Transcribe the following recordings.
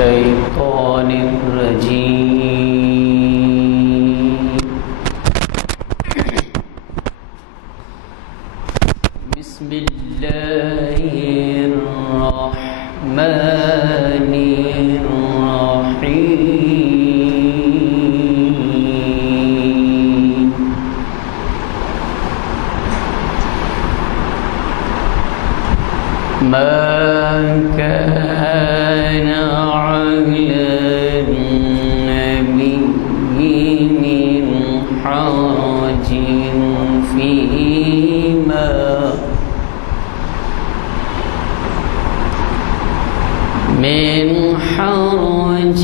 الشيطان الرجيم. بسم الله الرحمن الرحيم. ما كان على النبي من حرج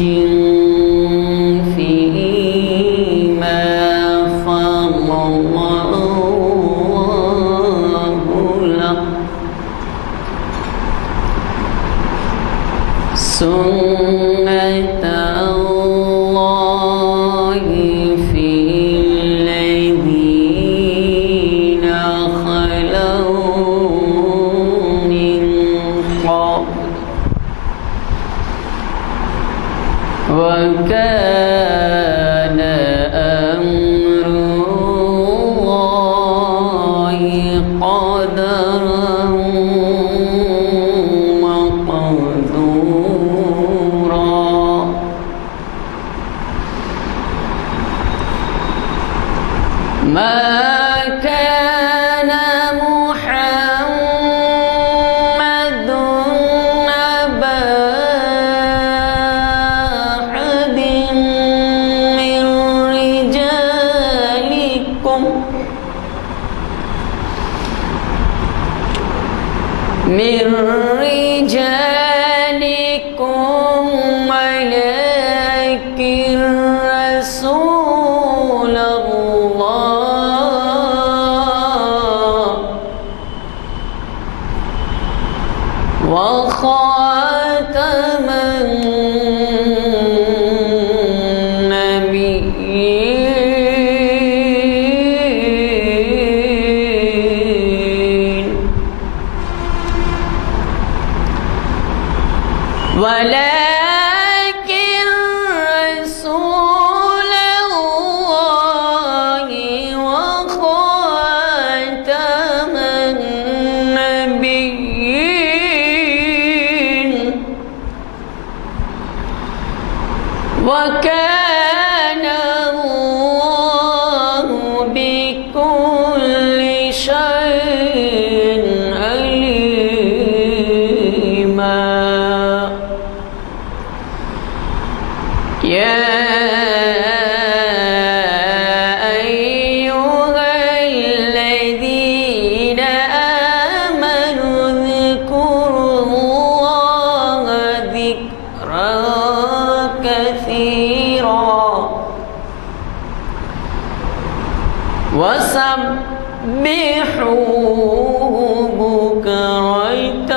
فيما فرض الله له سنة الله في الذين خلوا من قبل وكان أمر الله قدرا مقدورا. ما كان محمد أبا أحد من رجالكم ولكن رسول الله وخاتم النبيين. ولكن رسول الله وخاتم النبيين وكان الله بكل شيء عليما. يا أيها الذين آمنوا اذكروا الله ذكرا كثيرا وسبحوه بكرة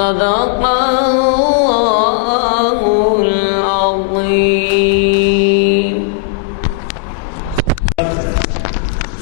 صدق الله العظيم.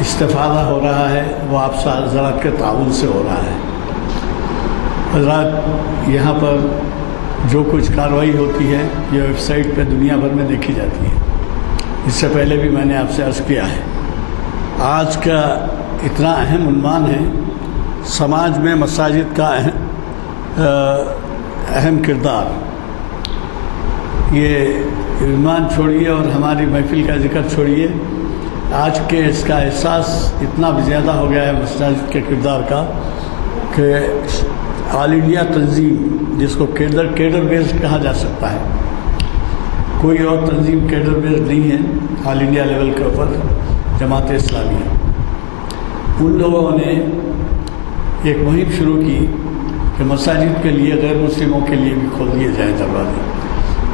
استفادہ ہو رہا ہے وہ آپ حضرات کے تعاون سے ہو رہا ہے۔ حضرات یہاں پر جو کچھ کارروائی ہوتی ہے یہ ویب سائٹ پہ دنیا بھر میں دیکھی جاتی ہے۔ اس سے پہلے بھی میں نے آپ سے عرض کیا ہے، آج کا اتنا اہم عنوان ہے سماج میں مساجد کا اہم کردار۔ یہ عنوان چھوڑیے اور ہماری محفل کا ذکر چھوڑیے، آج کے اس کا احساس اتنا بھی زیادہ ہو گیا ہے مساجد کے کردار کا کہ آل انڈیا تنظیم جس کو کیڈر بیسڈ کہا جا سکتا ہے، کوئی اور تنظیم کیڈر بیسڈ نہیں ہے آل انڈیا لیول کے اوپر، جماعت اسلامی، ان لوگوں نے ایک مہم شروع کی کہ مساجد کے لیے غیر مسلموں کے لیے بھی کھول دیے جائیں دروازے۔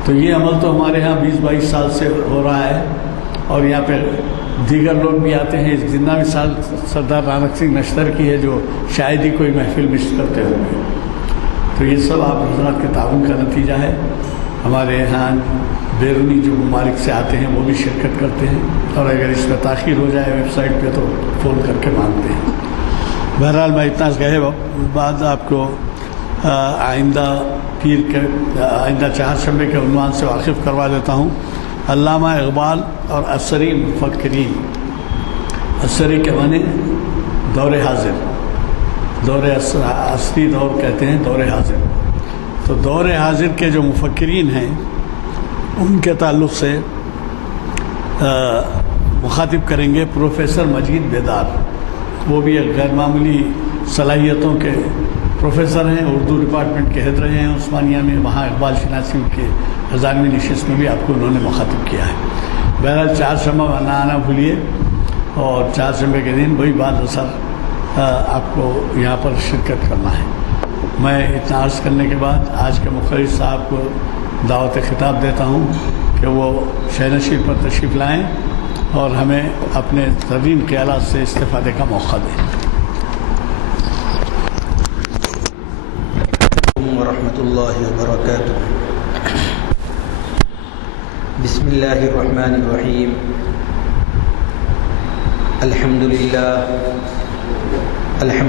تو یہ عمل تو ہمارے ہاں 20-22 سال سے ہو رہا ہے، اور یہاں پہ دیگر لوگ بھی آتے ہیں۔ جتنا بھی سال سردار رانک سنگھ نشتر کی ہے جو شاید ہی کوئی محفل مس کرتے ہوں گے، تو یہ سب آپ حضرات کے تعاون کا نتیجہ ہے۔ ہمارے یہاں بیرونی جو ممالک سے آتے ہیں وہ بھی شرکت کرتے ہیں، اور اگر اس میں تاخیر ہو جائے ویب سائٹ پہ تو فون کر کے مانگتے ہیں۔ بہرحال میں اتنا کہے بعد آپ کو آئندہ چہارشنبے کے عنوان سے واقف کروا دیتا ہوں۔ علامہ اقبال اور عصری مفکرین، عصری کے معنی دور حاضر، عصری دور کہتے ہیں دور حاضر۔ تو دور حاضر کے جو مفکرین ہیں ان کے تعلق سے مخاطب کریں گے پروفیسر مجید بیدار۔ وہ بھی ایک غیر معمولی صلاحیتوں کے پروفیسر ہیں، اردو ڈپارٹمنٹ کے ہیڈ رہے ہیں عثمانیہ میں، وہاں اقبال شناسی کے ہزارویں نشست میں بھی آپ کو انہوں نے مخاطب کیا ہے۔ بہرحال چہارشنبہ نہ آنا بھولیے، اور چہارشنبے کے دن وہی بعد اثر آپ کو یہاں پر شرکت کرنا ہے۔ میں اتنا عرض کرنے کے بعد آج کے مقرر صاحب کو دعوت خطاب دیتا ہوں کہ وہ شہنشیر پر تشریف لائیں اور ہمیں اپنے ترین خیالات سے استفادے کا موقع دیں۔ ورحمۃ اللہ وبرکاتہ۔ بسم اللہ الرحمن الرحیم۔ الحمد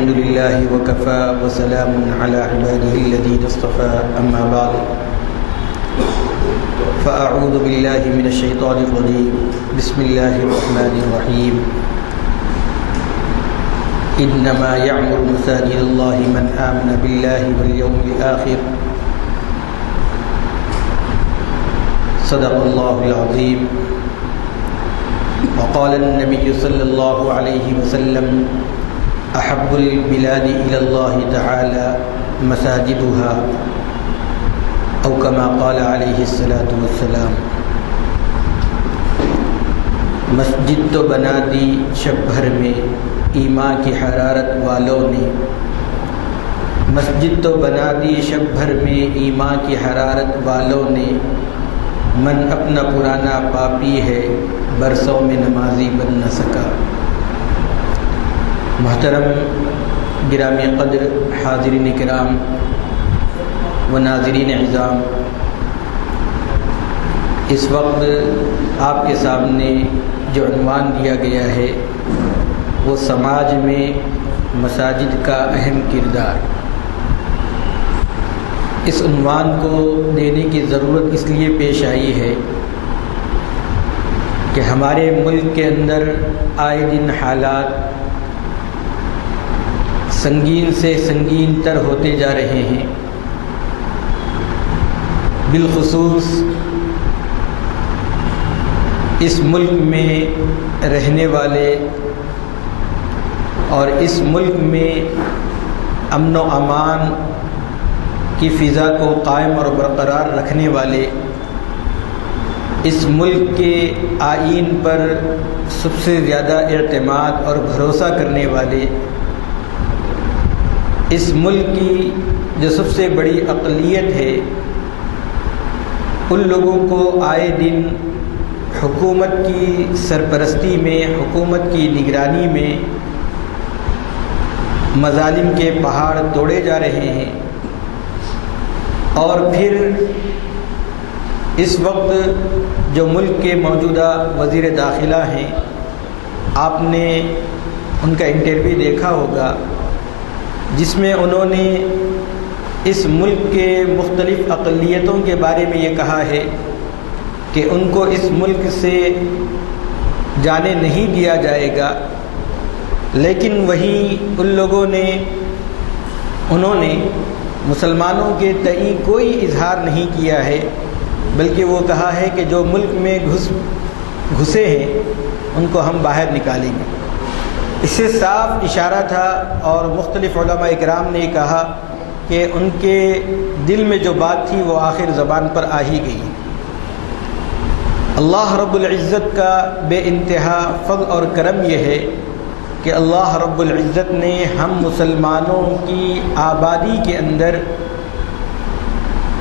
للہ وکفی وسلام علی عبادہ الذین اصطفی، اما بعد فاعوذ باللہ من الشیطان الرجیم، بسم اللہ الرحمن الرحیم۔ انما یعمر مساجد اللہ من آمن باللہ والیوم الآخر، صدق اللہ العظیم۔ وقال النبی صلی اللہ علیہ وسلم احب البلاد الی اللہ تعالی مساجدها، او کما قال علیہ الصلاۃ والسلام۔ مسجد تو بنا دی شب بھر میں ایمان کی حرارت والوں نے، مسجد تو بنا دی شب بھر میں ایمان کی حرارت والوں نے، من اپنا پرانا پاپی ہے برسوں میں نمازی بن نہ سکا۔ محترم گرامی قدر حاضرین کرام و ناظرین اعظام، اس وقت آپ کے سامنے جو عنوان دیا گیا ہے وہ سماج میں مساجد کا اہم کردار۔ اس عنوان کو دینے کی ضرورت اس لیے پیش آئی ہے کہ ہمارے ملک کے اندر آئے دن حالات سنگین سے سنگین تر ہوتے جا رہے ہیں۔ بالخصوص اس ملک میں رہنے والے اور اس ملک میں امن و امان کی فضا کو قائم اور برقرار رکھنے والے، اس ملک کے آئین پر سب سے زیادہ اعتماد اور بھروسہ کرنے والے، اس ملک کی جو سب سے بڑی اقلیت ہے، ان لوگوں کو آئے دن حکومت کی سرپرستی میں، حکومت کی نگرانی میں مظالم کے پہاڑ توڑے جا رہے ہیں۔ اور پھر اس وقت جو ملک کے موجودہ وزیر داخلہ ہیں آپ نے ان کا انٹرویو دیکھا ہوگا جس میں انہوں نے اس ملک کے مختلف اقلیتوں کے بارے میں یہ کہا ہے کہ ان کو اس ملک سے جانے نہیں دیا جائے گا، لیکن وہیں ان لوگوں نے انہوں نے مسلمانوں کے تئیں کوئی اظہار نہیں کیا ہے، بلکہ وہ کہا ہے کہ جو ملک میں گھسے ہیں ان کو ہم باہر نکالیں گے۔ اس سے صاف اشارہ تھا، اور مختلف علماء اکرام نے کہا کہ ان کے دل میں جو بات تھی وہ آخر زبان پر آ ہی گئی۔ اللہ رب العزت کا بے انتہا فضل اور کرم یہ ہے کہ اللہ رب العزت نے ہم مسلمانوں کی آبادی کے اندر،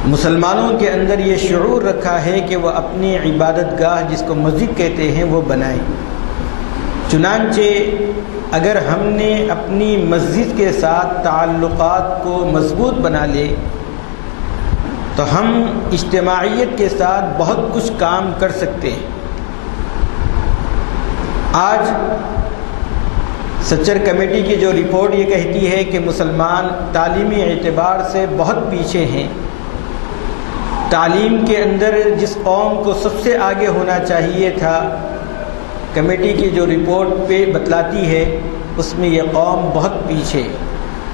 مسلمانوں کے اندر یہ شعور رکھا ہے کہ وہ اپنی عبادت گاہ جس کو مسجد کہتے ہیں وہ بنائیں۔ چنانچہ اگر ہم نے اپنی مسجد کے ساتھ تعلقات کو مضبوط بنا لے تو ہم اجتماعیت کے ساتھ بہت کچھ کام کر سکتے ہیں۔ آج سچر کمیٹی کی جو رپورٹ یہ کہتی ہے کہ مسلمان تعلیمی اعتبار سے بہت پیچھے ہیں، تعلیم کے اندر جس قوم کو سب سے آگے ہونا چاہیے تھا، کمیٹی کی جو رپورٹ پہ بتلاتی ہے اس میں یہ قوم بہت پیچھے،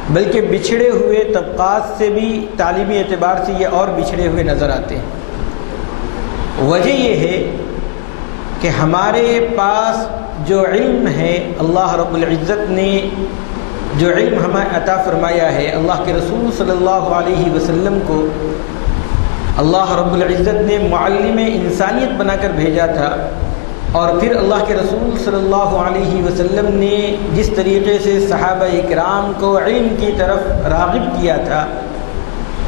بلکہ بچھڑے ہوئے طبقات سے بھی تعلیمی اعتبار سے یہ اور بچھڑے ہوئے نظر آتے ہیں۔ وجہ یہ ہے کہ ہمارے پاس جو علم ہے، اللہ رب العزت نے جو علم ہمیں عطا فرمایا ہے، اللہ کے رسول صلی اللہ علیہ وسلم کو اللہ رب العزت نے معلم انسانیت بنا کر بھیجا تھا، اور پھر اللہ کے رسول صلی اللہ علیہ وسلم نے جس طریقے سے صحابہ اکرام کو علم کی طرف راغب کیا تھا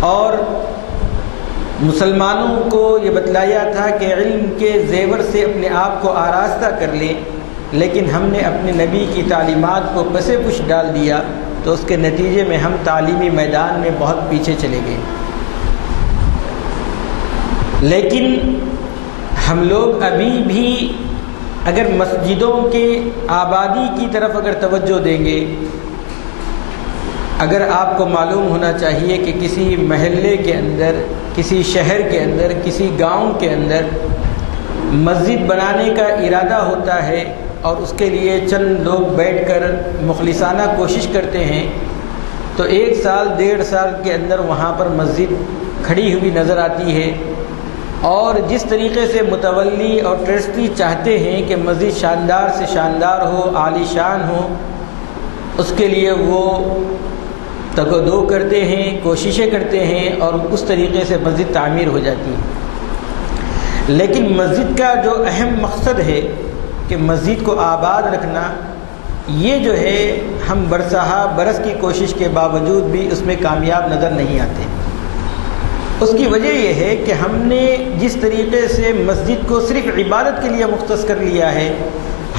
اور مسلمانوں کو یہ بتلایا تھا کہ علم کے زیور سے اپنے آپ کو آراستہ کر لیں، لیکن ہم نے اپنے نبی کی تعلیمات کو پس پش ڈال دیا، تو اس کے نتیجے میں ہم تعلیمی میدان میں بہت پیچھے چلے گئے۔ لیکن ہم لوگ ابھی بھی اگر مسجدوں کے آبادی کی طرف اگر توجہ دیں گے، اگر آپ کو معلوم ہونا چاہیے کہ کسی محلے کے اندر، کسی شہر کے اندر، کسی گاؤں کے اندر مسجد بنانے کا ارادہ ہوتا ہے اور اس کے لیے چند لوگ بیٹھ کر مخلصانہ کوشش کرتے ہیں، تو 1 سال 1.5 سال کے اندر وہاں پر مسجد کھڑی ہوئی نظر آتی ہے، اور جس طریقے سے متولی اور ٹرسٹی چاہتے ہیں کہ مسجد شاندار سے شاندار ہو، عالی شان ہو، اس کے لیے وہ تگ و دو کرتے ہیں، کوششیں کرتے ہیں، اور اس طریقے سے مسجد تعمیر ہو جاتی ہے۔ لیکن مسجد کا جو اہم مقصد ہے کہ مسجد کو آباد رکھنا، یہ جو ہے ہم برسہ برس کی کوشش کے باوجود بھی اس میں کامیاب نظر نہیں آتے۔ اس کی وجہ یہ ہے کہ ہم نے جس طریقے سے مسجد کو صرف عبادت کے لیے مختص کر لیا ہے،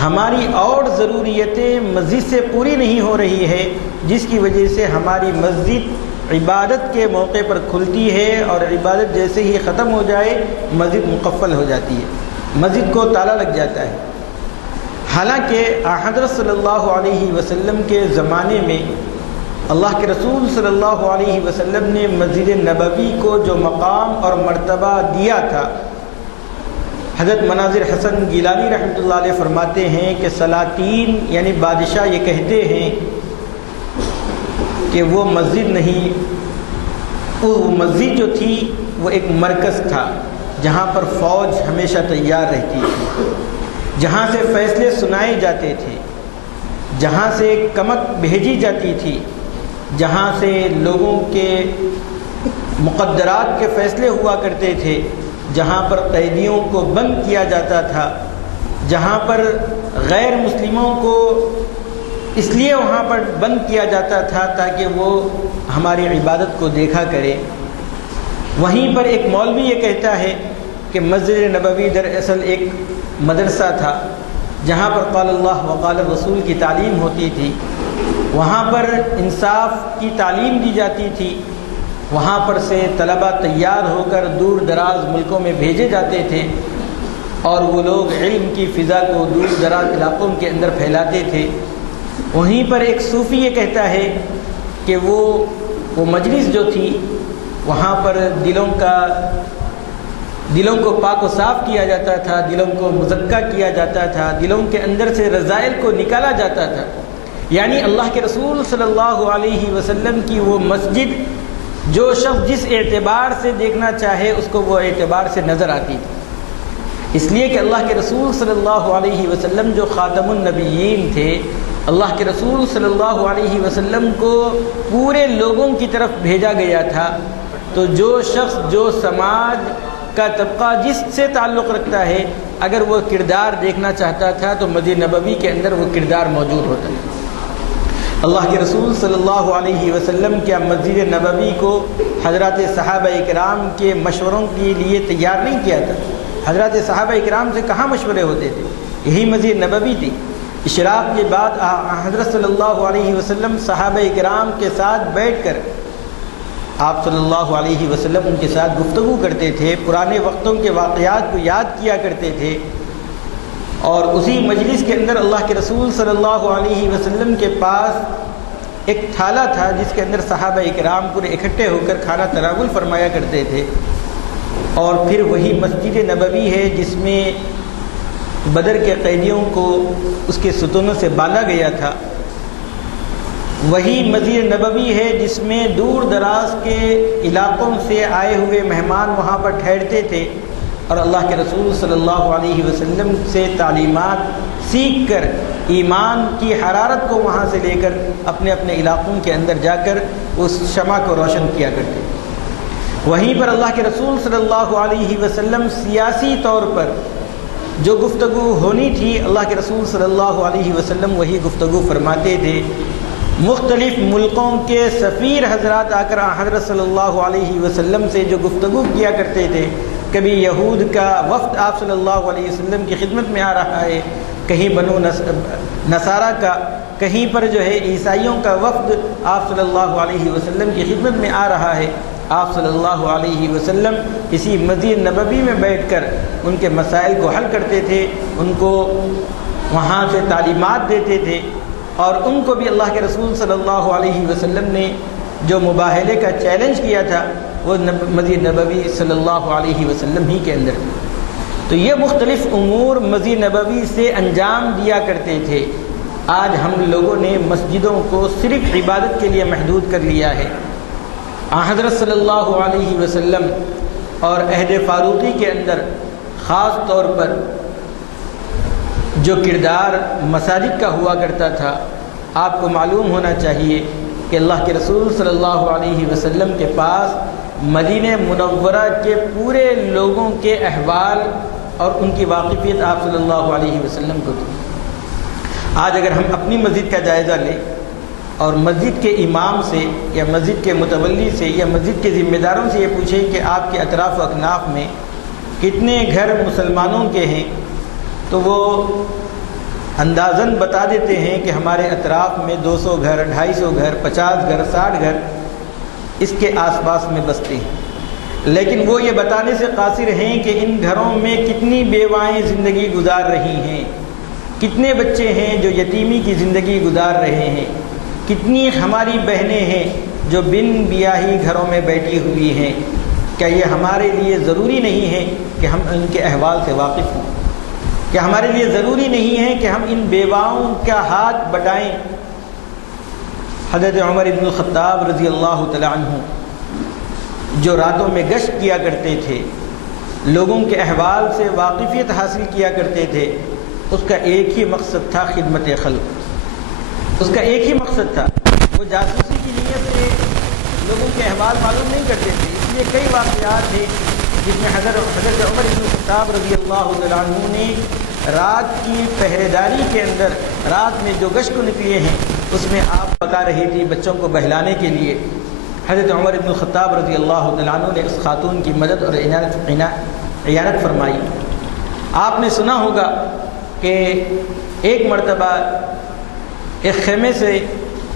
ہماری اور ضروریتیں مسجد سے پوری نہیں ہو رہی ہے، جس کی وجہ سے ہماری مسجد عبادت کے موقع پر کھلتی ہے اور عبادت جیسے ہی ختم ہو جائے مسجد مقفل ہو جاتی ہے، مسجد کو تالا لگ جاتا ہے۔ حالانکہ حضرت صلی اللہ علیہ وسلم کے زمانے میں اللہ کے رسول صلی اللہ علیہ وسلم نے مسجد نبوی کو جو مقام اور مرتبہ دیا تھا، حضرت مناظر حسن گیلانی رحمۃ اللہ علیہ فرماتے ہیں کہ سلاطین یعنی بادشاہ یہ کہتے ہیں کہ وہ مسجد نہیں، وہ مسجد جو تھی وہ ایک مرکز تھا جہاں پر فوج ہمیشہ تیار رہتی تھی، جہاں سے فیصلے سنائے جاتے تھے، جہاں سے کمک بھیجی جاتی تھی، جہاں سے لوگوں کے مقدرات کے فیصلے ہوا کرتے تھے، جہاں پر قیدیوں کو بند کیا جاتا تھا، جہاں پر غیر مسلموں کو اس لیے وہاں پر بند کیا جاتا تھا تاکہ وہ ہماری عبادت کو دیکھا کرے۔ وہیں پر ایک مولوی یہ کہتا ہے کہ مسجد نبوی دراصل ایک مدرسہ تھا جہاں پر قال اللہ وقال الرسول کی تعلیم ہوتی تھی، وہاں پر انصاف کی تعلیم دی جاتی تھی، وہاں پر سے طلبہ تیار ہو کر دور دراز ملکوں میں بھیجے جاتے تھے، اور وہ لوگ علم کی فضا کو دور دراز علاقوں کے اندر پھیلاتے تھے۔ وہیں پر ایک صوفی یہ کہتا ہے کہ وہ مجلس جو تھی وہاں پر دلوں کو پاک و صاف کیا جاتا تھا، دلوں کو مزکہ کیا جاتا تھا، دلوں کے اندر سے رذائل کو نکالا جاتا تھا۔ یعنی اللہ کے رسول صلی اللہ علیہ وسلم کی وہ مسجد جو شخص جس اعتبار سے دیکھنا چاہے اس کو وہ اعتبار سے نظر آتی تھی، اس لیے کہ اللہ کے رسول صلی اللہ علیہ وسلم جو خاتم النبیین تھے، اللہ کے رسول صلی اللہ علیہ وسلم کو پورے لوگوں کی طرف بھیجا گیا تھا۔ تو جو شخص جو سماج کا طبقہ جس سے تعلق رکھتا ہے، اگر وہ کردار دیکھنا چاہتا تھا تو مسجد نبوی کے اندر وہ کردار موجود ہوتا ہے۔ اللہ کے رسول صلی اللہ علیہ وسلم کیا مسجد نبوی کو حضرات صحابہ اکرام کے مشوروں کے لیے تیار نہیں کیا تھا؟ حضرات صحابہ اکرام سے کہاں مشورے ہوتے تھے؟ یہی مسجد نبوی تھی۔ اشراق کے بعد حضرت صلی اللہ علیہ وسلم صحابہ اکرام کے ساتھ بیٹھ کر آپ صلی اللہ علیہ وسلم ان کے ساتھ گفتگو کرتے تھے، پرانے وقتوں کے واقعات کو یاد کیا کرتے تھے، اور اسی مجلس کے اندر اللہ کے رسول صلی اللہ علیہ وسلم کے پاس ایک تھالہ تھا جس کے اندر صحابہ اکرام پورے اکٹھے ہو کر کھانا تناول فرمایا کرتے تھے۔ اور پھر وہی مسجد نبوی ہے جس میں بدر کے قیدیوں کو اس کے ستونوں سے باندھا گیا تھا، وہی مسجد نبوی ہے جس میں دور دراز کے علاقوں سے آئے ہوئے مہمان وہاں پر ٹھہرتے تھے اور اللہ کے رسول صلی اللہ علیہ وسلم سے تعلیمات سیکھ کر ایمان کی حرارت کو وہاں سے لے کر اپنے اپنے علاقوں کے اندر جا کر اس شمع کو روشن کیا کرتے تھے۔ وہیں پر اللہ کے رسول صلی اللہ علیہ وسلم سیاسی طور پر جو گفتگو ہونی تھی، اللہ کے رسول صلی اللہ علیہ وسلم وہی گفتگو فرماتے تھے۔ مختلف ملکوں کے سفیر حضرات آ کر حضرت صلی اللہ علیہ وسلم سے جو گفتگو کیا کرتے تھے، کبھی یہود کا وفد آپ صلی اللہ علیہ وسلم کی خدمت میں آ رہا ہے، کہیں بنو نصارہ کا، کہیں پر جو ہے عیسائیوں کا وفد آپ صلی اللہ علیہ وسلم کی خدمت میں آ رہا ہے، آپ صلی اللہ علیہ وسلم اسی مسجد نبوی میں بیٹھ کر ان کے مسائل کو حل کرتے تھے، ان کو وہاں سے تعلیمات دیتے تھے، اور ان کو بھی اللہ کے رسول صلی اللہ علیہ وسلم نے جو مباہلے کا چیلنج کیا تھا وہ مسجد نبوی صلی اللہ علیہ وسلم ہی کے اندر تھی۔ تو یہ مختلف امور مسجد نبوی سے انجام دیا کرتے تھے۔ آج ہم لوگوں نے مسجدوں کو صرف عبادت کے لیے محدود کر لیا ہے۔ حضرت صلی اللہ علیہ وسلم اور عہد فاروقی کے اندر خاص طور پر جو کردار مساجد کا ہوا کرتا تھا، آپ کو معلوم ہونا چاہیے کہ اللہ کے رسول صلی اللہ علیہ وسلم کے پاس مدینہ منورہ کے پورے لوگوں کے احوال اور ان کی واقفیت آپ صلی اللہ علیہ وسلم کو تھی۔ آج اگر ہم اپنی مسجد کا جائزہ لیں اور مسجد کے امام سے یا مسجد کے متولی سے یا مسجد کے ذمہ داروں سے یہ پوچھیں کہ آپ کے اطراف و اکناف میں کتنے گھر مسلمانوں کے ہیں، تو وہ اندازاً بتا دیتے ہیں کہ ہمارے اطراف میں 200 گھر، 250 گھر، 50 گھر، 60 گھر اس کے آس پاس میں بستے ہیں، لیکن وہ یہ بتانے سے قاصر ہیں کہ ان گھروں میں کتنی بیوائیں زندگی گزار رہی ہیں، کتنے بچے ہیں جو یتیمی کی زندگی گزار رہے ہیں، کتنی ہماری بہنیں ہیں جو بن بیاہی گھروں میں بیٹھی ہوئی ہیں۔ کیا یہ ہمارے لیے ضروری نہیں ہے کہ ہم ان کے احوال سے واقف ہوں؟ کہ ہمارے لیے ضروری نہیں ہے کہ ہم ان بیواؤں کا ہاتھ بٹائیں؟ حضرت عمر بن الخطاب رضی اللہ تعالیٰ عنہ جو راتوں میں گشت کیا کرتے تھے، لوگوں کے احوال سے واقفیت حاصل کیا کرتے تھے، اس کا ایک ہی مقصد تھا خدمت خلق۔ اس کا ایک ہی مقصد تھا، وہ جاسوسی کی نیت سے لوگوں کے احوال معلوم نہیں کرتے تھے۔ اس لیے کئی واقعات تھے جس میں حضرت عمر بن الخطاب رضی اللہ تعالیٰ عنہ نے رات کی پہرے داری کے اندر رات میں جو گشت کو نکلے ہیں اس میں آپ پکا رہی تھی بچوں کو بہلانے کے لیے۔ حضرت عمر بن الخطاب رضی اللہ تعالیٰ عنہ نے اس خاتون کی مدد اور عنایت فرمائی۔ آپ نے سنا ہوگا کہ ایک مرتبہ ایک خیمے سے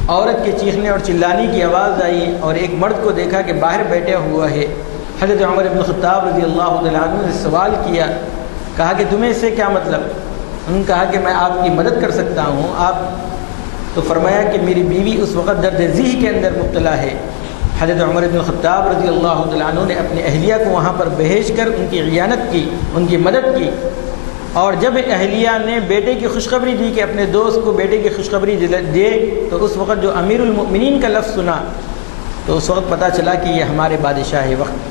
عورت کے چیخنے اور چلانے کی آواز آئی اور ایک مرد کو دیکھا کہ باہر بیٹھا ہوا ہے۔ حضرت عمر بن الخطاب رضی اللہ تعالیٰ عنہ نے سوال کیا کہا کہ تمہیں اس سے کیا مطلب؟ انہوں نے کہا کہ میں آپ کی مدد کر سکتا ہوں. آپ تو فرمایا کہ میری بیوی اس وقت درد ذیح کے اندر مبتلا ہے. حضرت عمر بن الخطاب رضی اللہ تعالیٰ عنہ نے اپنی اہلیہ کو وہاں پر بھیج کر ان کی عیانت کی، ان کی مدد کی. اور جب اہلیہ نے بیٹے کی خوشخبری دی کہ اپنے دوست کو بیٹے کی خوشخبری دے، تو اس وقت جو امیر المؤمنین کا لفظ سنا تو اس وقت پتہ چلا کہ یہ ہمارے بادشاہ وقت.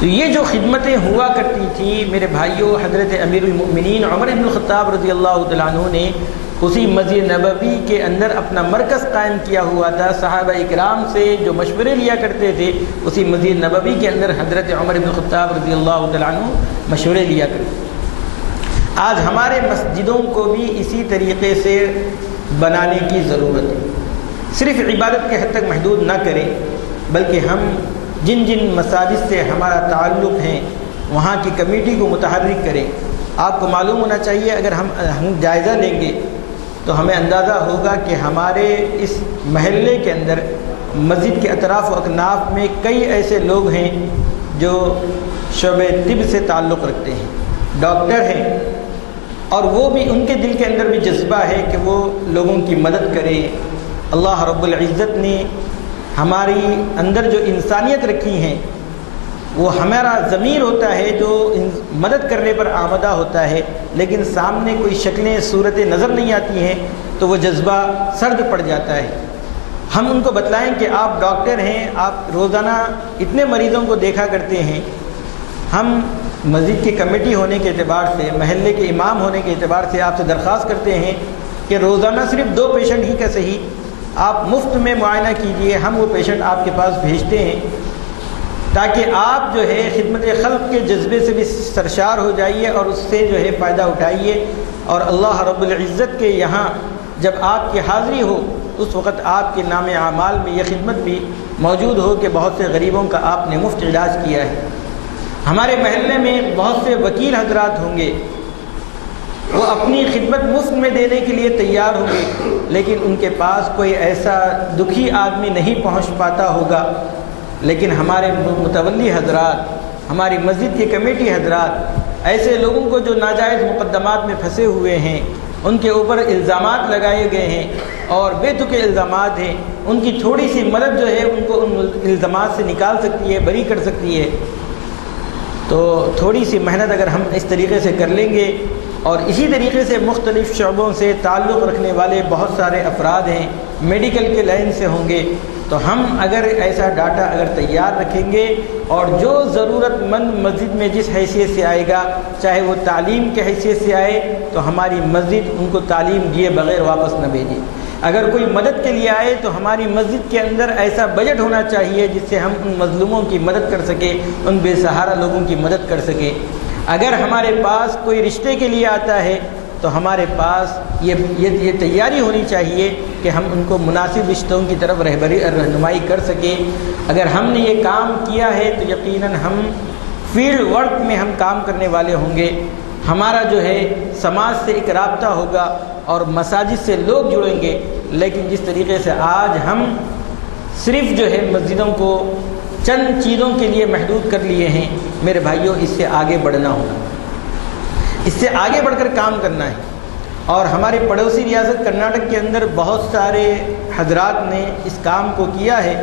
تو یہ جو خدمتیں ہوا کرتی تھیں میرے بھائیوں، حضرت امیر المؤمنین عمر بن الخطاب رضی اللہ تعالیٰ عنہ نے اسی مسجد نبوی کے اندر اپنا مرکز قائم کیا ہوا تھا. صحابہ اکرام سے جو مشورے لیا کرتے تھے اسی مسجد نبوی کے اندر حضرت عمر بن الخطاب رضی اللہ تعالیٰ عنہ مشورے لیا کرتے. آج ہمارے مسجدوں کو بھی اسی طریقے سے بنانے کی ضرورت ہے. صرف عبادت کے حد تک محدود نہ کریں، بلکہ ہم جن جن مساجد سے ہمارا تعلق ہے وہاں کی کمیٹی کو متحرک کریں. آپ کو معلوم ہونا چاہیے، اگر ہم جائزہ لیں گے تو ہمیں اندازہ ہوگا کہ ہمارے اس محلے کے اندر مسجد کے اطراف و اکناف میں کئی ایسے لوگ ہیں جو شعبہ طب سے تعلق رکھتے ہیں، ڈاکٹر ہیں، اور وہ بھی ان کے دل کے اندر بھی جذبہ ہے کہ وہ لوگوں کی مدد کریں. اللہ رب العزت نے ہماری اندر جو انسانیت رکھی ہیں وہ ہمارا ضمیر ہوتا ہے جو مدد کرنے پر آمدہ ہوتا ہے، لیکن سامنے کوئی شکلیں صورتیں نظر نہیں آتی ہیں تو وہ جذبہ سرد پڑ جاتا ہے. ہم ان کو بتلائیں کہ آپ ڈاکٹر ہیں، آپ روزانہ اتنے مریضوں کو دیکھا کرتے ہیں. ہم مسجد کی کمیٹی ہونے کے اعتبار سے، محلے کے امام ہونے کے اعتبار سے آپ سے درخواست کرتے ہیں کہ روزانہ صرف 2 پیشنٹ ہی کا صحیح آپ مفت میں معائنہ کیجئے. ہم وہ پیشنٹ آپ کے پاس بھیجتے ہیں تاکہ آپ جو ہے خدمت خلق کے جذبے سے بھی سرشار ہو جائیے اور اس سے جو ہے فائدہ اٹھائیے. اور اللہ رب العزت کے یہاں جب آپ کی حاضری ہو اس وقت آپ کے نام اعمال میں یہ خدمت بھی موجود ہو کہ بہت سے غریبوں کا آپ نے مفت علاج کیا ہے. ہمارے محلے میں بہت سے وکیل حضرات ہوں گے، وہ اپنی خدمت مفت میں دینے کے لیے تیار ہوں گے، لیکن ان کے پاس کوئی ایسا دکھی آدمی نہیں پہنچ پاتا ہوگا. لیکن ہمارے متولی حضرات، ہماری مسجد کی کمیٹی حضرات ایسے لوگوں کو جو ناجائز مقدمات میں پھنسے ہوئے ہیں، ان کے اوپر الزامات لگائے گئے ہیں اور بے تکے الزامات ہیں، ان کی تھوڑی سی مدد جو ہے ان کو ان الزامات سے نکال سکتی ہے، بری کر سکتی ہے. تو تھوڑی سی محنت اگر ہم اس طریقے سے کر لیں گے، اور اسی طریقے سے مختلف شعبوں سے تعلق رکھنے والے بہت سارے افراد ہیں، میڈیکل کے لائن سے ہوں گے، تو ہم اگر ایسا ڈاٹا اگر تیار رکھیں گے اور جو ضرورت مند مسجد میں جس حیثیت سے آئے گا، چاہے وہ تعلیم کے حیثیت سے آئے تو ہماری مسجد ان کو تعلیم دیے بغیر واپس نہ بھیجے. اگر کوئی مدد کے لیے آئے تو ہماری مسجد کے اندر ایسا بجٹ ہونا چاہیے جس سے ہم ان مظلوموں کی مدد کر سکیں، ان بے سہارا لوگوں کی مدد کر سکیں. اگر ہمارے پاس کوئی رشتے کے لیے آتا ہے تو ہمارے پاس یہ تیاری ہونی چاہیے کہ ہم ان کو مناسب رشتوں کی طرف رہنمائی کر سکیں. اگر ہم نے یہ کام کیا ہے تو یقیناً ہم فیلڈ ورک میں ہم کام کرنے والے ہوں گے. ہمارا جو ہے سماج سے ایک رابطہ ہوگا اور مساجد سے لوگ جڑیں گے. لیکن جس طریقے سے آج ہم صرف جو ہے مسجدوں کو چند چیزوں کے لیے محدود کر لیے ہیں، میرے بھائیوں اس سے آگے بڑھنا ہوگا، اس سے آگے بڑھ کر کام کرنا ہے. اور ہمارے پڑوسی ریاست کرناٹک کے اندر بہت سارے حضرات نے اس کام کو کیا ہے،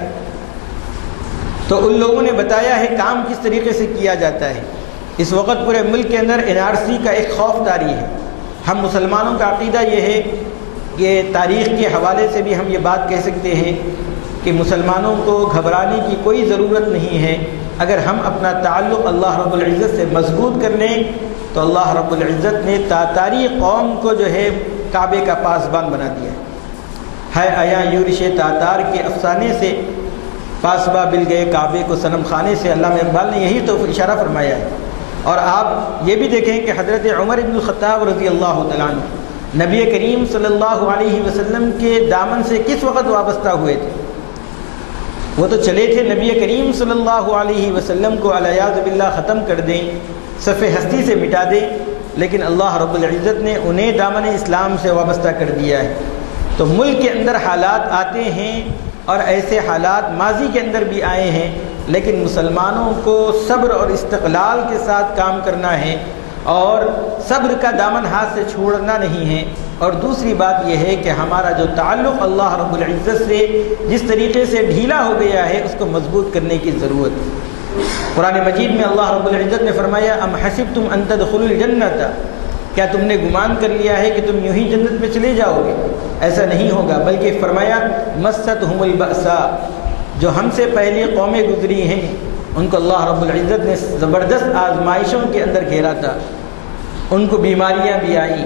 تو ان لوگوں نے بتایا ہے کام کس طریقے سے کیا جاتا ہے. اس وقت پورے ملک کے اندر NRC کا ایک خوف طاری ہے. ہم مسلمانوں کا عقیدہ یہ ہے کہ تاریخ کے حوالے سے بھی ہم یہ بات کہہ سکتے ہیں کہ مسلمانوں کو گھبرانے کی کوئی ضرورت نہیں ہے. اگر ہم اپنا تعلق اللہ رب العزت سے مضبوط کر لیں تو اللہ رب العزت نے تاتاری قوم کو جو ہے کعبے کا پاسبان بنا دیا ہے. آیا یورش تاتار کے افسانے سے پاسبا مل گئے کعبے کو صنم خانے سے، علامہ اقبال نے یہی تو اشارہ فرمایا ہے. اور آپ یہ بھی دیکھیں کہ حضرت عمر بن الخطاب رضی اللہ تعالیٰ عنہ نبی کریم صلی اللہ علیہ وسلم کے دامن سے کس وقت وابستہ ہوئے تھے؟ وہ تو چلے تھے نبی کریم صلی اللہ علیہ وسلم کو علیاذ باللہ ختم کر دیں، صف ہستی سے مٹا دیں، لیکن اللہ رب العزت نے انہیں دامن اسلام سے وابستہ کر دیا ہے. تو ملک کے اندر حالات آتے ہیں اور ایسے حالات ماضی کے اندر بھی آئے ہیں، لیکن مسلمانوں کو صبر اور استقلال کے ساتھ کام کرنا ہے اور صبر کا دامن ہاتھ سے چھوڑنا نہیں ہے، اور دوسری بات یہ ہے کہ ہمارا جو تعلق اللہ رب العزت سے جس طریقے سے ڈھیلا ہو گیا ہے اس کو مضبوط کرنے کی ضرورت ہے۔ قرآن مجید میں اللہ رب العزت نے فرمایا ام حسبتم ان تدخلوا الجنۃ، کیا تم نے گمان کر لیا ہے کہ تم یوں ہی جنت میں چلے جاؤ گے؟ ایسا نہیں ہوگا، بلکہ فرمایا مستہم البأساء، جو ہم سے پہلی قومیں گزری ہیں ان کو اللہ رب العزت نے زبردست آزمائشوں کے اندر گھیرا تھا، ان کو بیماریاں بھی آئیں،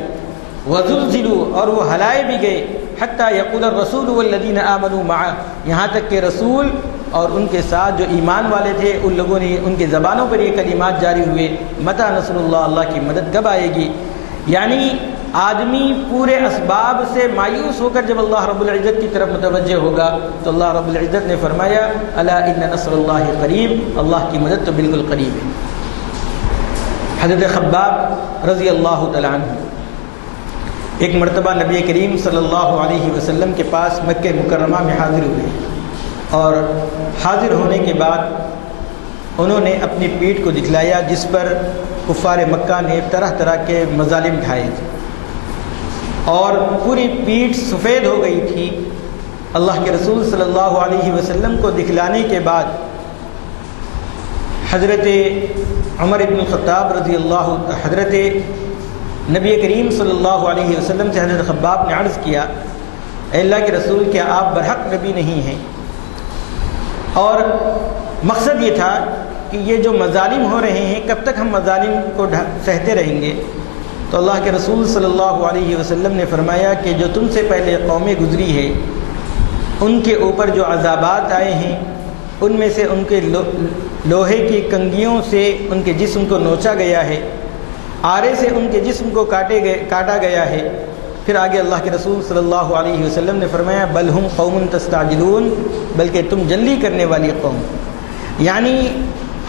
وزلزلوا، اور وہ ہلائے بھی گئے، حتی یقول الرسول والذین آمنوا معہ، یہاں تک کہ رسول اور ان کے ساتھ جو ایمان والے تھے ان لوگوں نے ان کے زبانوں پر یہ کلمات جاری ہوئے، متی نصر اللہ، اللہ کی مدد کب آئے گی؟ یعنی آدمی پورے اسباب سے مایوس ہو کر جب اللہ رب العزت کی طرف متوجہ ہوگا تو اللہ رب العزت نے فرمایا الا ان نصر اللہ قریب، اللہ کی مدد تو بالکل قریب ہے۔ حضرت خباب رضی اللہ تعالیٰ عنہ ایک مرتبہ نبی کریم صلی اللہ علیہ وسلم کے پاس مکہ مکرمہ میں حاضر ہوئے، اور حاضر ہونے کے بعد انہوں نے اپنی پیٹھ کو دکھلایا جس پر کفار مکہ نے طرح طرح کے مظالم ڈھائے تھے، اور پوری پیٹھ سفید ہو گئی تھی۔ اللہ کے رسول صلی اللہ علیہ وسلم کو دکھلانے کے بعد حضرت عمر بن الخطاب رضی اللہ، حضرت نبی کریم صلی اللہ علیہ وسلم سے حضرت خباب نے عرض کیا اے اللہ کے رسول، کیا آپ برحق نبی نہیں ہیں؟ اور مقصد یہ تھا کہ یہ جو مظالم ہو رہے ہیں کب تک ہم مظالم کو سہتے رہیں گے؟ تو اللہ کے رسول صلی اللہ علیہ وسلم نے فرمایا کہ جو تم سے پہلے قومیں گزری ہے ان کے اوپر جو عذابات آئے ہیں ان میں سے ان کے لوہے کی کنگھیوں سے ان کے جسم کو نوچا گیا ہے، آرے سے ان کے جسم کو کاٹا گیا ہے۔ پھر آگے اللہ کے رسول صلی اللہ علیہ وسلم نے فرمایا بل ہم قوم تستعجلون، بلکہ تم جلدی کرنے والی قوم۔ یعنی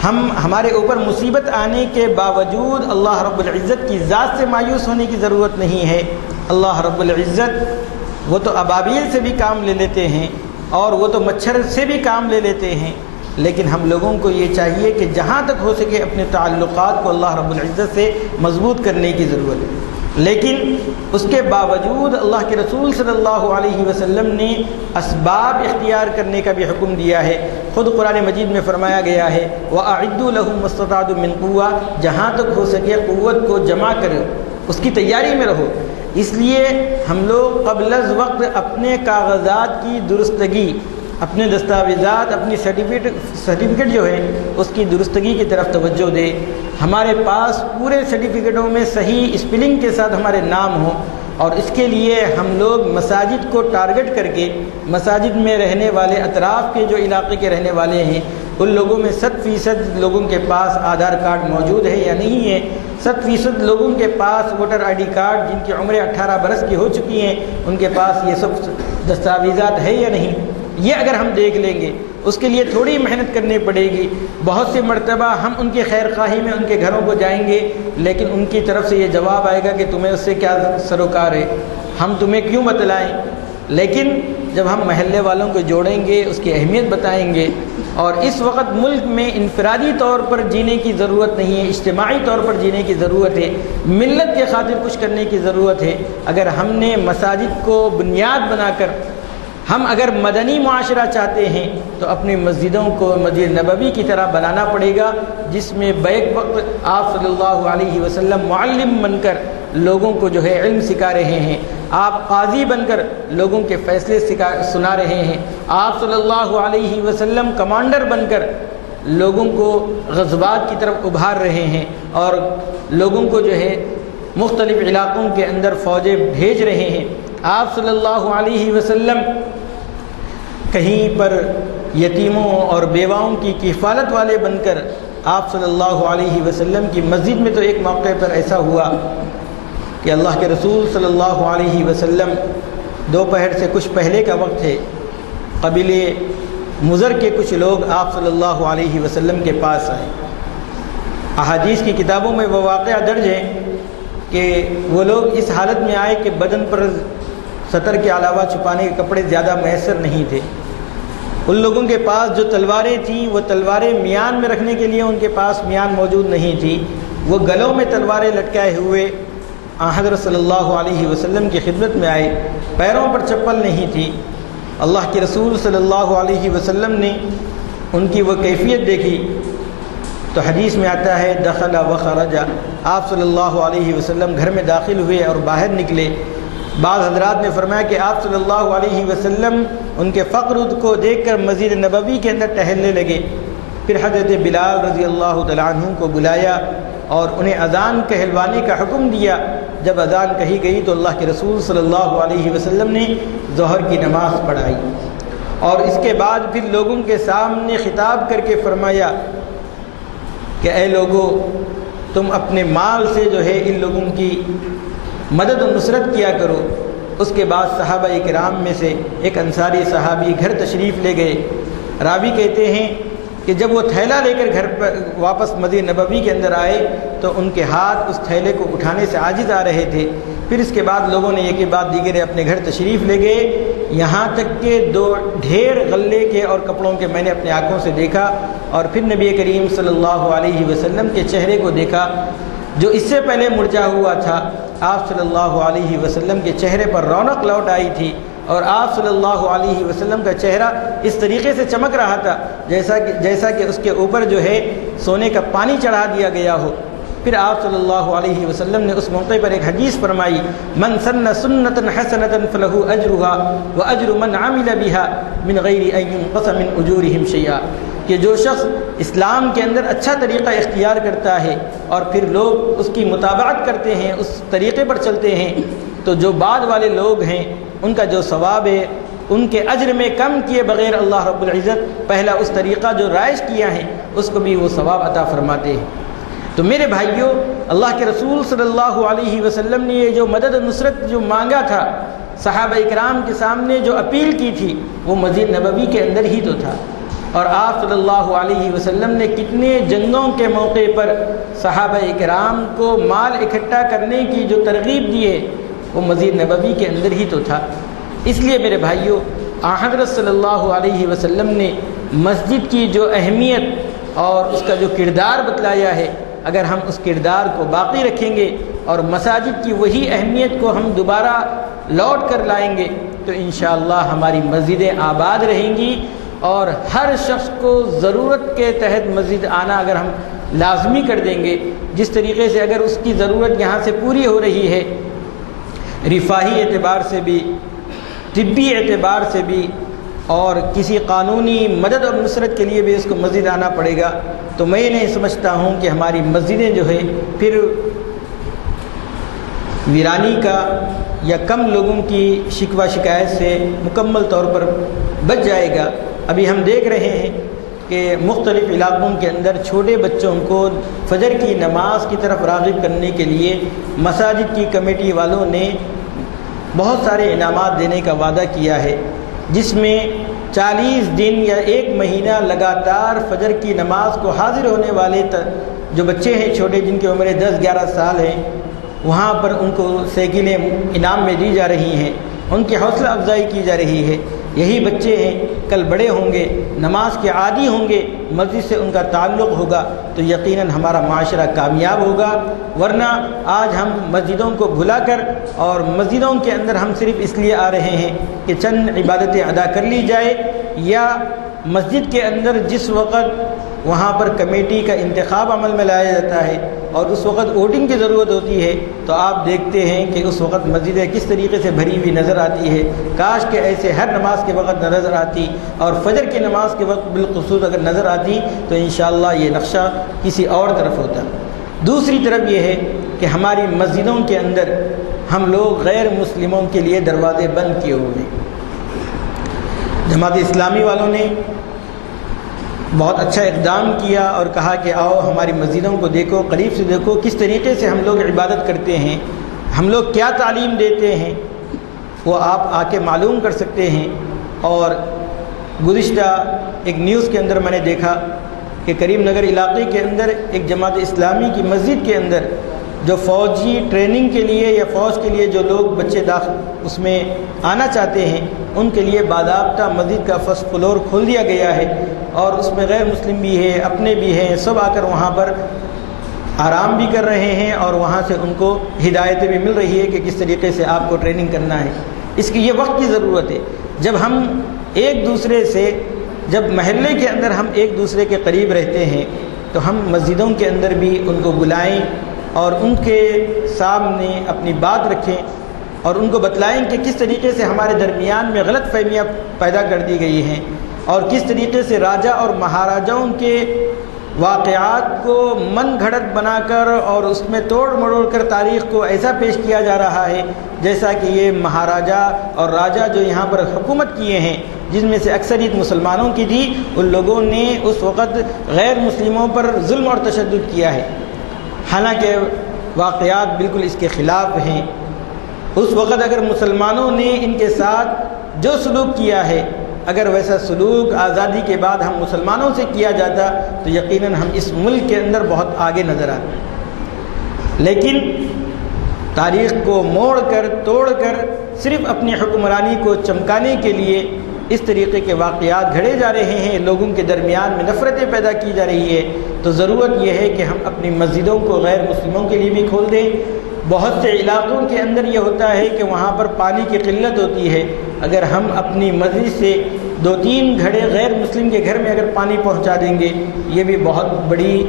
ہمارے اوپر مصیبت آنے کے باوجود اللہ رب العزت کی ذات سے مایوس ہونے کی ضرورت نہیں ہے۔ اللہ رب العزت وہ تو ابابیل سے بھی کام لے لیتے ہیں اور وہ تو مچھر سے بھی کام لے لیتے ہیں، لیکن ہم لوگوں کو یہ چاہیے کہ جہاں تک ہو سکے اپنے تعلقات کو اللہ رب العزت سے مضبوط کرنے کی ضرورت ہے۔ لیکن اس کے باوجود اللہ کے رسول صلی اللہ علیہ وسلم نے اسباب اختیار کرنے کا بھی حکم دیا ہے۔ خود قرآن مجید میں فرمایا گیا ہے وَأَعِدُّوا لَهُم مَّا اسْتَطَعْتُم مِّن قُوَّةٍ، جہاں تک ہو سکے قوت کو جمع کرو، اس کی تیاری میں رہو۔ اس لیے ہم لوگ قبل از وقت اپنے کاغذات کی درستگی، اپنے دستاویزات، اپنی سرٹیفکیٹ جو ہے اس کی درستگی کی طرف توجہ دے۔ ہمارے پاس پورے سرٹیفکیٹوں میں صحیح اسپیلنگ کے ساتھ ہمارے نام ہوں، اور اس کے لیے ہم لوگ مساجد کو ٹارگٹ کر کے مساجد میں رہنے والے اطراف کے جو علاقے کے رہنے والے ہیں ان لوگوں میں 100% لوگوں کے پاس آدھار کارڈ موجود ہے یا نہیں ہے، 100% لوگوں کے پاس ووٹر آئی ڈی کارڈ جن کی عمریں 18 برس کی ہو چکی ہیں ان کے پاس یہ سب دستاویزات ہے یا نہیں، یہ اگر ہم دیکھ لیں گے اس کے لیے تھوڑی محنت کرنی پڑے گی۔ بہت سی مرتبہ ہم ان کی خیر خواہی میں ان کے گھروں کو جائیں گے لیکن ان کی طرف سے یہ جواب آئے گا کہ تمہیں اس سے کیا سروکار ہے، ہم تمہیں کیوں بتلائیں۔ لیکن جب ہم محلے والوں کو جوڑیں گے، اس کی اہمیت بتائیں گے، اور اس وقت ملک میں انفرادی طور پر جینے کی ضرورت نہیں ہے، اجتماعی طور پر جینے کی ضرورت ہے، ملت کے خاطر کچھ کرنے کی ضرورت ہے۔ اگر ہم نے مساجد کو بنیاد بنا کر ہم اگر مدنی معاشرہ چاہتے ہیں تو اپنی مسجدوں کو مسجد نبوی کی طرح بنانا پڑے گا، جس میں بیک وقت آپ صلی اللہ علیہ وسلم معلم بن کر لوگوں کو جو ہے علم سکھا رہے ہیں، آپ قاضی بن کر لوگوں کے فیصلے سنا رہے ہیں، آپ صلی اللہ علیہ وسلم کمانڈر بن کر لوگوں کو غزوات کی طرف ابھار رہے ہیں اور لوگوں کو جو ہے مختلف علاقوں کے اندر فوجیں بھیج رہے ہیں۔ آپ صلی اللہ علیہ وسلم کہیں پر یتیموں اور بیواؤں کی کفالت والے بن کر آپ صلی اللہ علیہ وسلم کی مسجد میں تو ایک موقع پر ایسا ہوا کہ اللہ کے رسول صلی اللہ علیہ وسلم دوپہر سے کچھ پہلے کا وقت ہے، قبیلے مضر کے کچھ لوگ آپ صلی اللہ علیہ وسلم کے پاس آئے۔ احادیث کی کتابوں میں وہ واقعہ درج ہے کہ وہ لوگ اس حالت میں آئے کہ بدن پر سطر کے علاوہ چھپانے کے کپڑے زیادہ میسر نہیں تھے۔ ان لوگوں کے پاس جو تلواریں تھیں وہ تلواریں میان میں رکھنے کے لیے ان کے پاس میان موجود نہیں تھی، وہ گلوں میں تلواریں لٹکائے ہوئے حضرت صلی اللہ علیہ وسلم کی خدمت میں آئے، پیروں پر چپل نہیں تھی۔ اللہ کے رسول صلی اللہ علیہ وسلم نے ان کی وہ کیفیت دیکھی تو حدیث میں آتا ہے دخل و خرج، آپ صلی اللہ علیہ وسلم گھر میں داخل ہوئے اور باہر نکلے۔ بعض حضرات نے فرمایا کہ آپ صلی اللہ علیہ وسلم ان کے فقر کو دیکھ کر مسجد نبوی کے اندر ٹہلنے لگے۔ پھر حضرت بلال رضی اللہ تعالیٰ عنہ کو بلایا اور انہیں اذان کہلوانے کا حکم دیا۔ جب اذان کہی گئی تو اللہ کے رسول صلی اللہ علیہ وسلم نے ظہر کی نماز پڑھائی، اور اس کے بعد پھر لوگوں کے سامنے خطاب کر کے فرمایا کہ اے لوگو، تم اپنے مال سے جو ہے ان لوگوں کی مدد و نصرت کیا کرو۔ اس کے بعد صحابہ کرام میں سے ایک انصاری صحابی گھر تشریف لے گئے۔ راوی کہتے ہیں کہ جب وہ تھیلا لے کر گھر پر واپس مسجد نبوی کے اندر آئے تو ان کے ہاتھ اس تھیلے کو اٹھانے سے عاجز آ رہے تھے۔ پھر اس کے بعد لوگوں نے ایک کے بعد دیگر اپنے گھر تشریف لے گئے، یہاں تک کہ دو ڈھیر غلے کے اور کپڑوں کے میں نے اپنے آنکھوں سے دیکھا، اور پھر نبی کریم صلی اللہ علیہ وسلم کے چہرے کو دیکھا جو اس سے پہلے مرجھا ہوا تھا۔ آپ صلی اللہ علیہ وسلم کے چہرے پر رونق لوٹ آئی تھی، اور آپ صلی اللہ علیہ وسلم کا چہرہ اس طریقے سے چمک رہا تھا جیسا کہ اس کے اوپر جو ہے سونے کا پانی چڑھا دیا گیا ہو۔ پھر آپ صلی اللہ علیہ وسلم نے اس موقع پر ایک حدیث فرمائی، من سن سنتا حسنتا فلہ اجرها واجر من عمل بها من غیر ان ينقص من اجورهم شیئا، کہ جو شخص اسلام کے اندر اچھا طریقہ اختیار کرتا ہے اور پھر لوگ اس کی مطابقت کرتے ہیں، اس طریقے پر چلتے ہیں، تو جو بعد والے لوگ ہیں ان کا جو ثواب ہے ان کے اجر میں کم کیے بغیر اللہ رب العزت پہلا اس طریقہ جو رائج کیا ہے اس کو بھی وہ ثواب عطا فرماتے ہیں۔ تو میرے بھائیوں، اللہ کے رسول صلی اللہ علیہ وسلم نے یہ جو مدد و نصرت جو مانگا تھا، صحابہ اکرام کے سامنے جو اپیل کی تھی، وہ مسجد نبوی کے اندر ہی تو تھا۔ اور آپ صلی اللہ علیہ وسلم نے کتنے جنگوں کے موقع پر صحابہ اکرام کو مال اکٹھا کرنے کی جو ترغیب دی ہے وہ مسجد نبوی کے اندر ہی تو تھا۔ اس لیے میرے بھائیوں، حضرت صلی اللہ علیہ وسلم نے مسجد کی جو اہمیت اور اس کا جو کردار بتلایا ہے، اگر ہم اس کردار کو باقی رکھیں گے اور مساجد کی وہی اہمیت کو ہم دوبارہ لوٹ کر لائیں گے تو انشاءاللہ ہماری مسجدیں آباد رہیں گی، اور ہر شخص کو ضرورت کے تحت مسجد آنا اگر ہم لازمی کر دیں گے، جس طریقے سے اگر اس کی ضرورت یہاں سے پوری ہو رہی ہے، رفاہی اعتبار سے بھی، طبی اعتبار سے بھی، اور کسی قانونی مدد اور نصرت کے لیے بھی اس کو مسجد آنا پڑے گا، تو میں نہیں سمجھتا ہوں کہ ہماری مسجدیں جو ہے پھر ویرانی کا یا کم لوگوں کی شکوہ شکایت سے مکمل طور پر بچ جائے گا۔ ابھی ہم دیکھ رہے ہیں کہ مختلف علاقوں کے اندر چھوٹے بچوں کو فجر کی نماز کی طرف راغب کرنے کے لیے مساجد کی کمیٹی والوں نے بہت سارے انعامات دینے کا وعدہ کیا ہے، جس میں 40 دن یا 1 مہینہ لگاتار فجر کی نماز کو حاضر ہونے والے جو بچے ہیں چھوٹے، جن کی عمریں 10-11 سال ہیں، وہاں پر ان کو سائیکلیں انعام میں دی جا رہی ہیں، ان کی حوصلہ افزائی کی جا رہی ہے۔ یہی بچے ہیں کل بڑے ہوں گے، نماز کے عادی ہوں گے، مسجد سے ان کا تعلق ہوگا تو یقیناً ہمارا معاشرہ کامیاب ہوگا۔ ورنہ آج ہم مسجدوں کو بھلا کر اور مسجدوں کے اندر ہم صرف اس لیے آ رہے ہیں کہ چند عبادتیں ادا کر لی جائے، یا مسجد کے اندر جس وقت وہاں پر کمیٹی کا انتخاب عمل میں لایا جاتا ہے اور اس وقت ووٹنگ کی ضرورت ہوتی ہے تو آپ دیکھتے ہیں کہ اس وقت مسجدیں کس طریقے سے بھری ہوئی نظر آتی ہے۔ کاش کہ ایسے ہر نماز کے وقت نظر آتی، اور فجر کی نماز کے وقت بالخصوص اگر نظر آتی تو انشاءاللہ یہ نقشہ کسی اور طرف ہوتا۔ دوسری طرف یہ ہے کہ ہماری مسجدوں کے اندر ہم لوگ غیر مسلموں کے لیے دروازے بند کیے ہوئے ہیں۔ جماعت اسلامی والوں نے بہت اچھا اقدام کیا اور کہا کہ آؤ ہماری مسجدوں کو دیکھو، قریب سے دیکھو کس طریقے سے ہم لوگ عبادت کرتے ہیں، ہم لوگ کیا تعلیم دیتے ہیں، وہ آپ آ کے معلوم کر سکتے ہیں۔ اور گزشتہ ایک نیوز کے اندر میں نے دیکھا کہ کریم نگر علاقے کے اندر ایک جماعت اسلامی کی مسجد کے اندر جو فوجی ٹریننگ کے لیے یا فوج کے لیے جو لوگ بچے داخل اس میں آنا چاہتے ہیں، ان کے لیے باضابطہ مسجد کا فرسٹ فلور کھول دیا گیا ہے، اور اس میں غیر مسلم بھی ہے، اپنے بھی ہیں، سب آ کر وہاں پر آرام بھی کر رہے ہیں اور وہاں سے ان کو ہدایتیں بھی مل رہی ہے کہ کس طریقے سے آپ کو ٹریننگ کرنا ہے۔ اس کی یہ وقت کی ضرورت ہے۔ جب ہم ایک دوسرے سے، جب محلے کے اندر ہم ایک دوسرے کے قریب رہتے ہیں تو ہم مسجدوں کے اندر بھی ان کو بلائیں اور ان کے سامنے اپنی بات رکھیں اور ان کو بتلائیں کہ کس طریقے سے ہمارے درمیان میں غلط فہمیاں پیدا کر دی گئی ہیں اور کس طریقے سے راجا اور مہاراجاؤں کے واقعات کو من گھڑت بنا کر اور اس میں توڑ مڑوڑ کر تاریخ کو ایسا پیش کیا جا رہا ہے جیسا کہ یہ مہاراجا اور راجا جو یہاں پر حکومت کیے ہیں، جن میں سے اکثریت مسلمانوں کی تھی، ان لوگوں نے اس وقت غیر مسلموں پر ظلم اور تشدد کیا ہے، حالانکہ واقعات بالکل اس کے خلاف ہیں۔ اس وقت اگر مسلمانوں نے ان کے ساتھ جو سلوک کیا ہے، اگر ویسا سلوک آزادی کے بعد ہم مسلمانوں سے کیا جاتا تو یقیناً ہم اس ملک کے اندر بہت آگے نظر آتے، لیکن تاریخ کو موڑ کر توڑ کر صرف اپنی حکمرانی کو چمکانے کے لیے اس طریقے کے واقعات گھڑے جا رہے ہیں، لوگوں کے درمیان میں نفرتیں پیدا کی جا رہی ہے۔ تو ضرورت یہ ہے کہ ہم اپنی مسجدوں کو غیر مسلموں کے لیے بھی کھول دیں۔ بہت سے علاقوں کے اندر یہ ہوتا ہے کہ وہاں پر پانی کی قلت ہوتی ہے، اگر ہم اپنی مسجد سے 2-3 گھڑے غیر مسلم کے گھر میں اگر پانی پہنچا دیں گے، یہ بھی بہت بڑی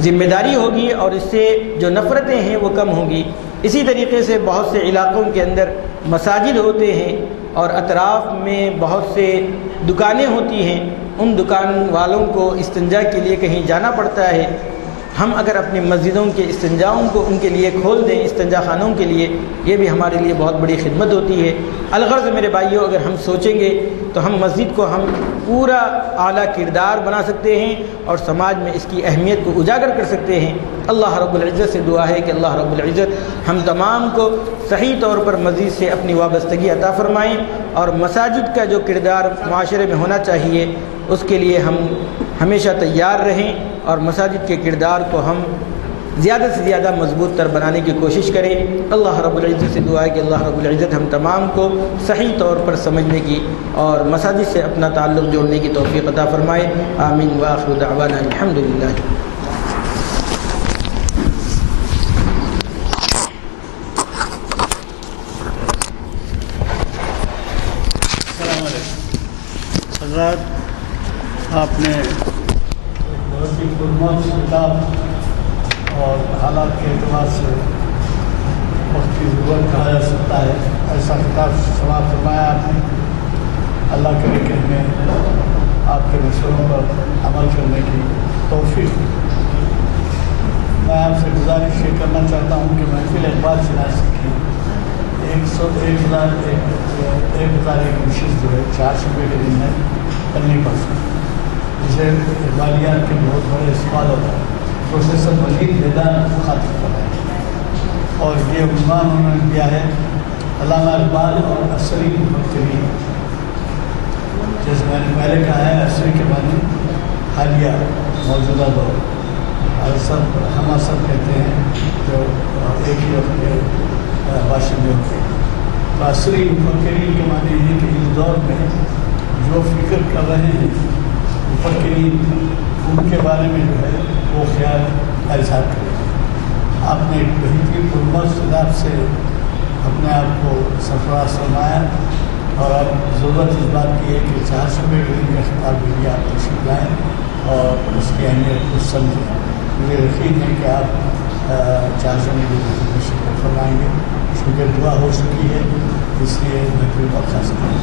ذمہ داری ہوگی اور اس سے جو نفرتیں ہیں وہ کم ہوں گی۔ اسی طریقے سے بہت سے علاقوں کے اندر مساجد ہوتے ہیں اور اطراف میں بہت سے دکانیں ہوتی ہیں، ان دکان والوں کو استنجا کے لیے کہیں جانا پڑتا ہے۔ ہم اگر اپنی مسجدوں کے استنجاؤں کو ان کے لیے کھول دیں، استنجا خانوں کے لیے، یہ بھی ہمارے لیے بہت بڑی خدمت ہوتی ہے۔ الغرض میرے بھائیوں، اگر ہم سوچیں گے تو ہم مسجد کو ہم پورا اعلیٰ کردار بنا سکتے ہیں اور سماج میں اس کی اہمیت کو اجاگر کر سکتے ہیں۔ اللہ رب العزت سے دعا ہے کہ اللہ رب العزت ہم تمام کو صحیح طور پر مسجد سے اپنی وابستگی عطا فرمائیں اور مساجد کا جو کردار معاشرے میں ہونا چاہیے اس کے لیے ہم ہمیشہ تیار رہیں اور مساجد کے کردار کو ہم زیادہ سے زیادہ مضبوط تر بنانے کی کوشش کریں۔ اللہ رب العزت سے دعا ہے کہ اللہ رب العزت ہم تمام کو صحیح طور پر سمجھنے کی اور مساجد سے اپنا تعلق جوڑنے کی توفیق عطا فرمائے۔ آمین وآخر دعوانا الحمدللہ۔ السلام علیکم حضرات، آپ نے بہت ہی پرموج کتاب اور حالات کے اعتبار سے وقت کی ضرورت کہا جا سکتا ہے، ایسا کتاب سماعت فرمایا آپ نے۔ اللہ کرے کہ ہمیں آپ کے مشوروں پر عمل کرنے کی توفیق۔ میں آپ سے گزارش یہ کرنا چاہتا ہوں کہ محفل اقبال شناسی کی 1001 نشست جو ہے 4 شعبے کے دن ہے کرنی پڑتی، جسے اقبالیات کے بہت بڑے سوال ہوتا ہے، پروفیسر مزید میدان مخاطب کر رہے ہیں، اور یہ عنوان انہوں نے دیا ہے علامہ اقبال اور عصری مفکرین۔ جیسے میں نے پہلے کہا ہے، عصری کے معنی حالیہ موجودہ دور، اور سب ہم سب کہتے ہیں جو ایک ہی وقت کے باشندے ہوتے ہیں۔ تو عصری مفکرین کے معنی یہ ہے کہ اس دور میں جو فکر کر رہے ہیں مفکرین، ان کے بارے میں جو ہے وہ خیال کا اظہار کریں۔ آپ نے ایک بہترین پرموج کتاب سے اپنے آپ کو سرفراز فرمایا اور اب ضرورت اس بات کی ہے کہ 4 شعبے کے دن کا خطاب بھی آپ تشریف لائیں اور اس کی اہمیت کو سمجھیں۔ مجھے یقین ہے کہ آپ 4 شعبے کے دن میں شرکت فرمائیں گے، چونکہ دعا ہو چکی ہے، اس لیے میں کوئی بات خاص کروں۔